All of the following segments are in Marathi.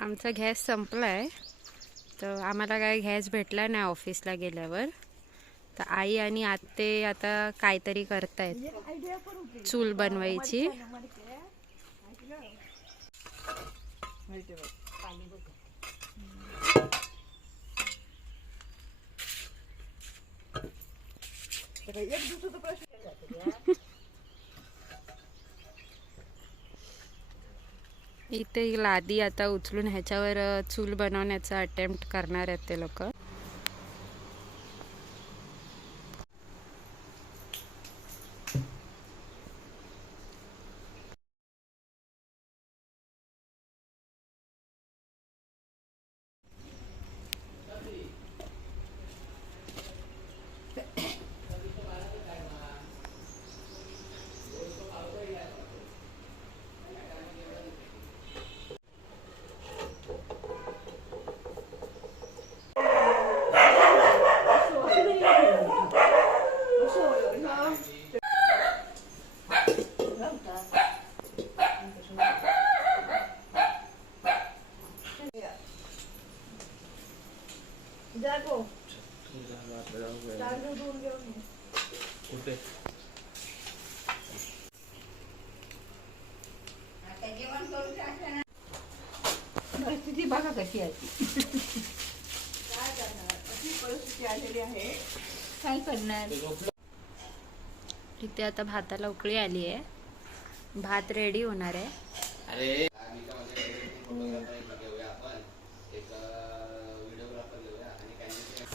आमचा गॅस संपलाय, तर आम्हाला काय गॅस भेटला नाही ऑफिसला गेल्यावर. तर आई आणि आत्ते आता काहीतरी करतायत चूल बनवायची. इथे लादी आता उचलून ह्याच्यावर चूल बनवण्याचा अटेम्प्ट करणार आहेत ते लोक. परिस्थिती बघा कशी आहे ती. काय करणार, अशी परिस्थिती आलेली आहे, काय करणार. इथे आता भाताला उकळी आली आहे, भात रेडी होणार आहे.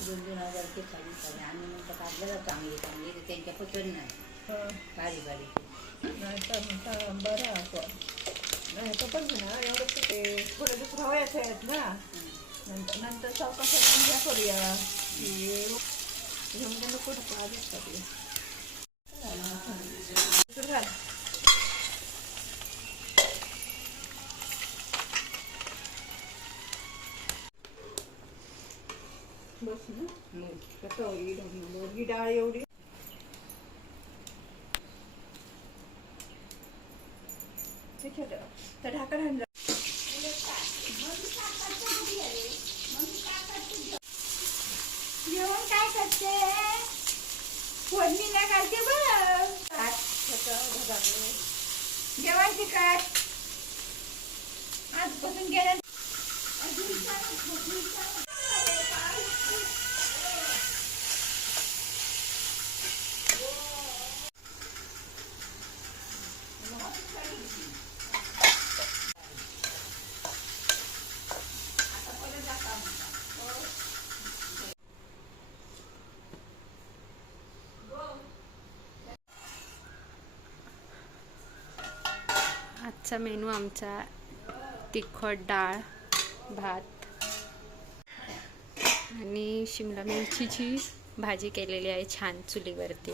दोन हजारचे चाळीस आणि नंतर आपल्याला चांगली चांगली त्यांच्या पचन नाही भारी भारी नाही बरं असं नाही तो पण ना एवढं ते थोडं दिवस रवायचे आहेत ना. नंतर सावकाशात घ्या करूया घेऊन त्यांना कुठं आधीच टाकूया. बस ना कसं ही डाळ एवढी तर ढाका राहून जेवण काय करते फोडणीला घालते बघ जेवण तिखट आजपासून गेलं. आजचा मेनू आमचा तिखट डाळ भात आणि शिमला मिरचीची भाजी केलेली आहे छान चुलीवरती.